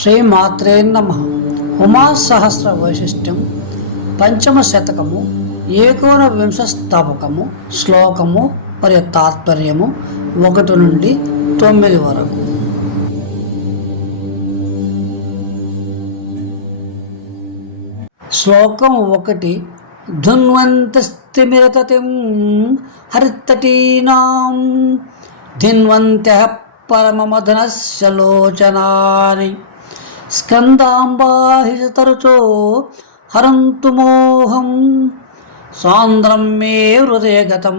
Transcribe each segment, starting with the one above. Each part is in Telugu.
శ్రీమాత్రే నమ. ఉమాసహస్ర వైశిష్ట్యం పంచమ శతకము ఏకోన వింశస్థాపకము శ్లోకము మరియు తాత్పర్యము ఒకటి నుండి తొమ్మిది వరకు. శ్లోకం ఒకటి ధున్వంతస్థిమిరతతిం హరితటీనాం ధిన్వంత్య పరమమధనశలోచనాని స్కందాంబాహి తరుచో హరంతు మోహం. సాంద్రం మే హృదయగతం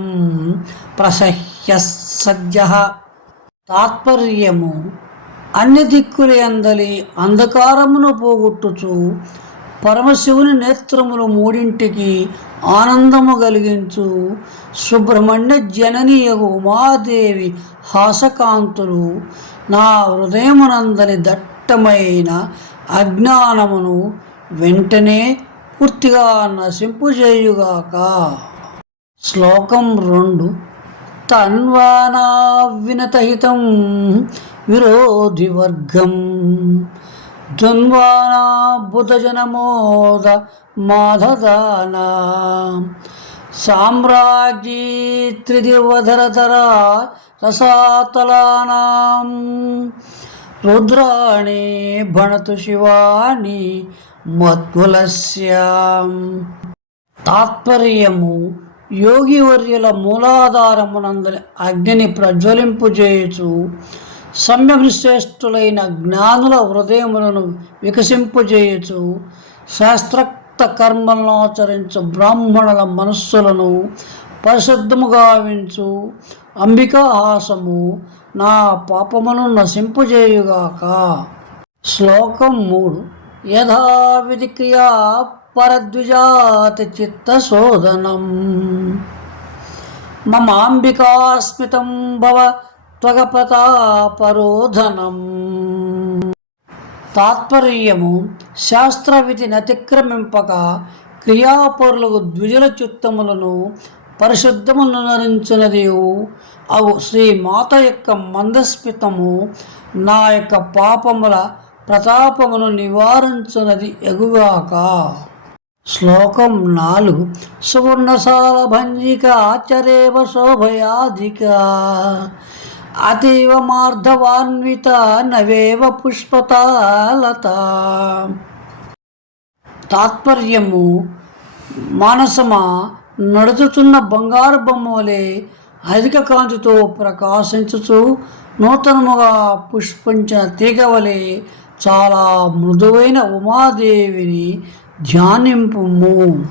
ప్రసహ్య సద్య తాత్పర్యము అన్ని దిక్కుల అందలి అంధకారమును పోగొట్టుచు పరమశివుని నేత్రములు మూడింటికి ఆనందము కలిగించు. సుబ్రహ్మణ్య జననీయగు ఉమాదేవి హాసకాంతులు నా హృదయమునందలి దట్టమైన అజ్ఞానమును వెంటనే పూర్తిగా నశింపుచేయుగాక శ్లోకం రెండు. తన్వానా వినతహితం విరోధివర్గం. ద్వంద్వానా బుధజనమోద మాధదానా. సామ్రాజ్యీ త్రిదివధరధరా రసాతలానాం. రుద్రాణి భణతు శివాని మద్గులస్యాం తాత్పర్యము యోగివర్యుల మూలాధారమునందలి అగ్నిని ప్రజ్వలింపు చేయుచు సమ్యవిశ్రేష్ఠులైన జ్ఞానుల హృదయములను వికసింపజేయుచు శాస్త్రోక్త కర్మలను ఆచరించు బ్రాహ్మణుల మనస్సులను పరిశుద్ధము గావించు అంబికాహాసము నా పాపమును నశింపజేయుగాక. శ్లోకం మూడు. యథావిధి క్రియా పరద్విజాతి చిత్తశోధనం. మమాంబికాస్మితం భవ త్వగపతాపరోధనం తాత్పర్యము శాస్త్రవిధిని అతిక్రమింపక క్రియాపరులకు ద్విజుల చిత్తములను పరిశుద్ధమును నరించినది అవు శ్రీ మాత యొక్క మందస్మితము నా యొక్క పాపముల ప్రతాపమును నివారించున్నది ఎగుగాక. శ్లోకం నాలుగు. సువర్ణసాల భంజిక ఆచరేవ శోభయాధిక. అతీవ మార్ధవాన్విత నవేవ పుష్పతాలత. తాత్పర్యము మానసమా నడుచుచున్న బంగారు బొమ్మ వలె అధిక కాంతితో ప్రకాశించుచు నూతనముగా పుష్పించిన తీగ వలె చాలా మృదువైన ఉమాదేవిని ధ్యానింపుము.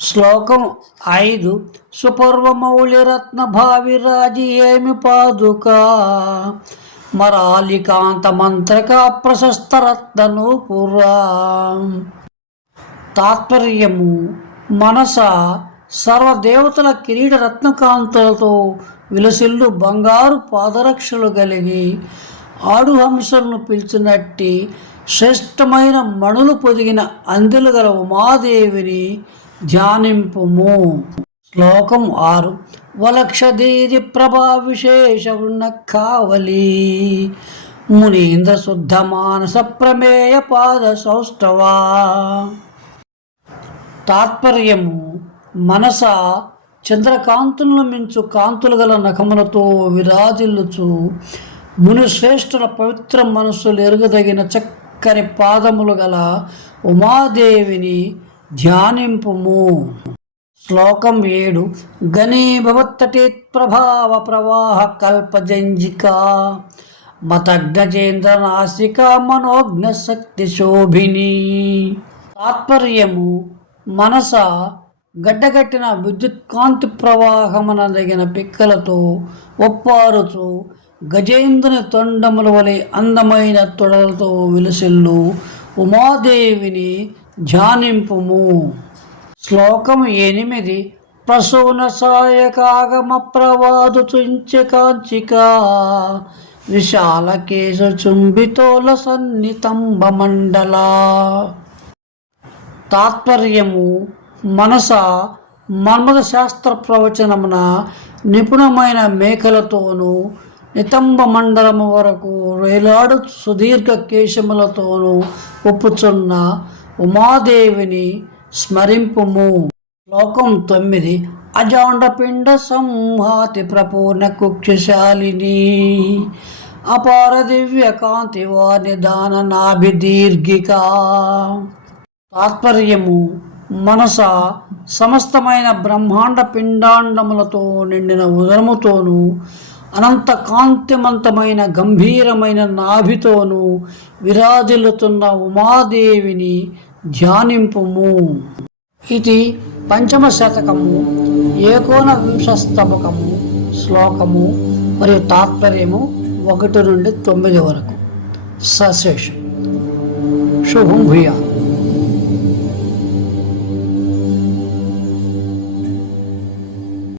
శ్లోకం ఐదు. సుపర్వమౌళిరత్న భావిరాజి ఏమి పాదుక? మరాలికాంత మంత్రక ప్రశస్త రత్నను పురా. తాత్పర్యము మనస సర్వదేవతల కిరీట రత్నకాంతులతో విలసిల్లు బంగారు పాదరక్షలు కలిగి ఆడు హంసలను పిలిచినట్టి శ్రేష్టమైన మణులు పొదిగిన అందెలు గల ఉమాదేవిని ధ్యానింపుము. శ్లోకం ఆరు. వలక్షదీది ప్రభా విశేష ఉన్న కావలి. మునీంద్ర శుద్ధ మానస ప్రమేయ పాద సౌష్ఠవా తాత్పర్యము మనస చంద్రకాంతులను మించు కాంతులు గల నఖములతో విరాజిల్లుచు మునిశ్రేష్ఠుల పవిత్ర మనస్సులు ఎరుగదగిన చక్కని పాదములు గల ఉమాదేవిని ధ్యానింపుము. శ్లోకం ఏడు. గణీభవత్తటి ప్రభావ ప్రవాహ కల్పజంజిక మతజ్ఞచేంద్ర నాసిక మనోజ్ఞ శక్తి శోభిని. తాత్పర్యము మనస గడ్డగట్టిన విద్యుత్ కాంతి ప్రవాహమునదగిన పిక్కలతో ఒప్పారుచు గజేంద్రుని తొండముల వలె అందమైన తొడలతో విలసిల్లు ఉమాదేవిని ధ్యానింపుము. శ్లోకం ఎనిమిది. ప్రసూన సాయకాగమ ప్రవాదు చుంచె కాంచిక విశాల కేశ చుంబితోల సన్నితంబ మండల. తాత్పర్యము మనస మన్మద శాస్త్ర ప్రవచనమున నిపుణమైన మేకలతోనూ నితంబ మండలము వరకు వేలాడు సుదీర్ఘ కేశములతోనూ ఒప్పుచున్న ఉమాదేవిని స్మరింపుము. శ్లోకం తొమ్మిది. అజాండపిండ సంహాతి ప్రపూర్ణ కుక్షశాలిని. అపార దివ్య కాంతి వారి నాభి దీర్ఘిక తాత్పర్యము మనస సమస్తమైన బ్రహ్మాండ పిండాండములతో నిండిన ఉదరముతోనూ అనంత కాంతిమంతమైన గంభీరమైన నాభితోనూ విరాజిల్లుతున్న ఉమాదేవిని ధ్యానింపుము. ఇది పంచమ శతకము ఏకోనవింశస్తమకము శ్లోకము మరియు తాత్పర్యము ఒకటి నుండి తొమ్మిది వరకు. సశేషం. శుభం భూయాత్.